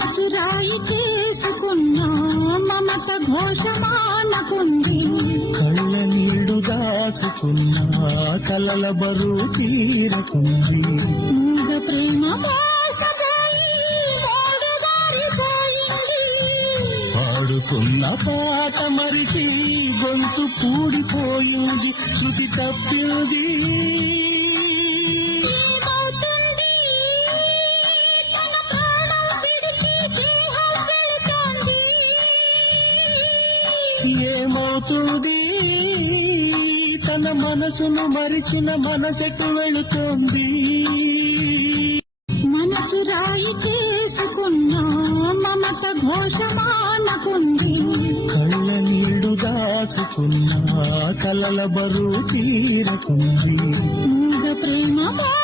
మనసు రాయి చేసుకున్నా మమత ఘోషమానకుంది. కళ్ళ నీడు దాచుకున్నా కలల బరువు తీరకుంది. మూగ ప్రేమ మోసపోయి మోడగారిపోయింది. పాడుకున్న పాట మరిచి గొంతు పూడిపోయింది. శృతి తప్పింది. ఏమవుతుంది తన మనసును మరిచిన మనసెటు వెళుతుంది. మనసు రాయి చేసుకున్నా మమత ఘోషమానకుంది. కళ్ళ నీడు దాచుకున్నా కలల బరువు తీరకుంది. మూగ ప్రేమ